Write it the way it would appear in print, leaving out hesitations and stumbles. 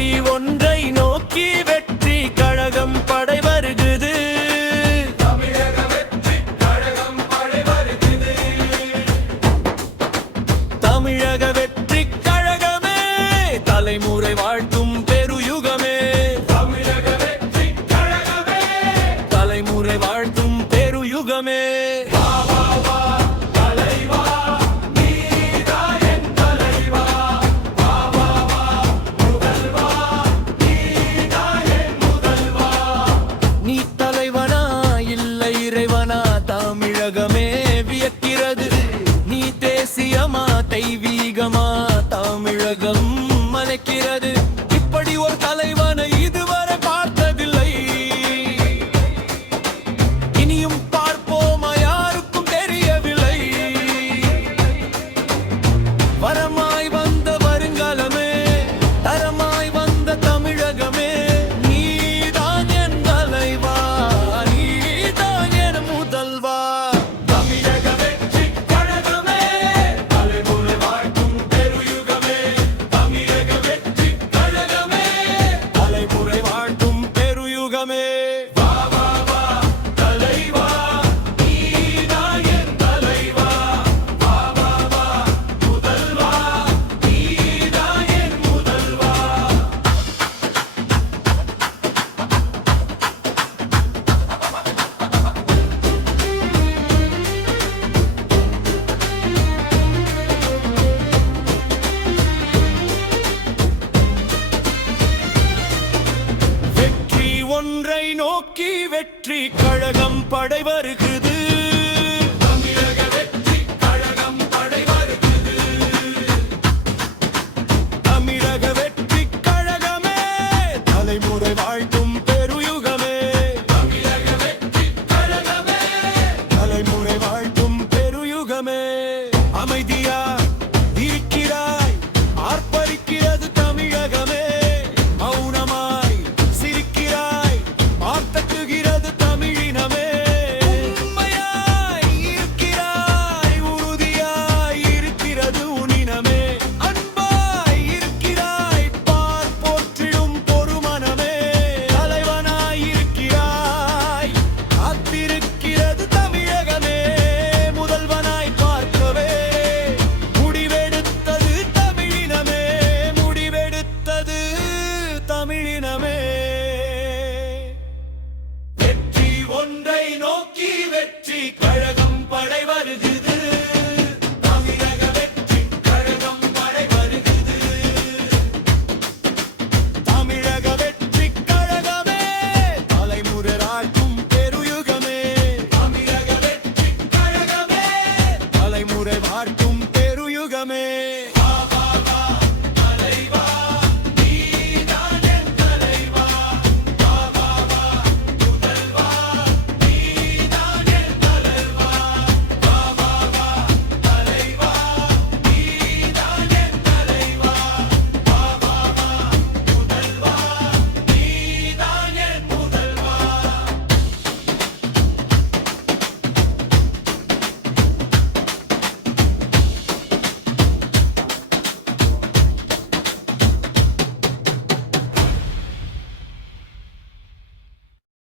வெற்றி ஒன்றை நோக்கி வெற்றி கழகம் படை வருகுது. தமிழக வெற்றி கழகம் படை வருகுது. தமிழக வெற்றி கழகமே தலைமுறை வாழ்த்தும் பெருயுகமே. தமிழக வெற்றி கழகமே தலைமுறை வாழ்த்தும் பெருயுகமே. தமிழகமே வியக்கிறது, நீ தேசியமா தெய்வீகமா தமிழகம் மலைக்கிறது. இப்படி ஒரு தலைவனை இதுவரை பார்த்ததில்லை, இனியும் பார்ப்போமா யாருக்கும் தெரியவில்லை. வரமாய் வந்த வருங்காலமே, தரமாய் வந்த தமிழகமே, நீதான் என் தலைவா, நீதான் என் முதல்வா. ஒன்றை நோக்கி வெற்றி கழகம் படை வருகிறது.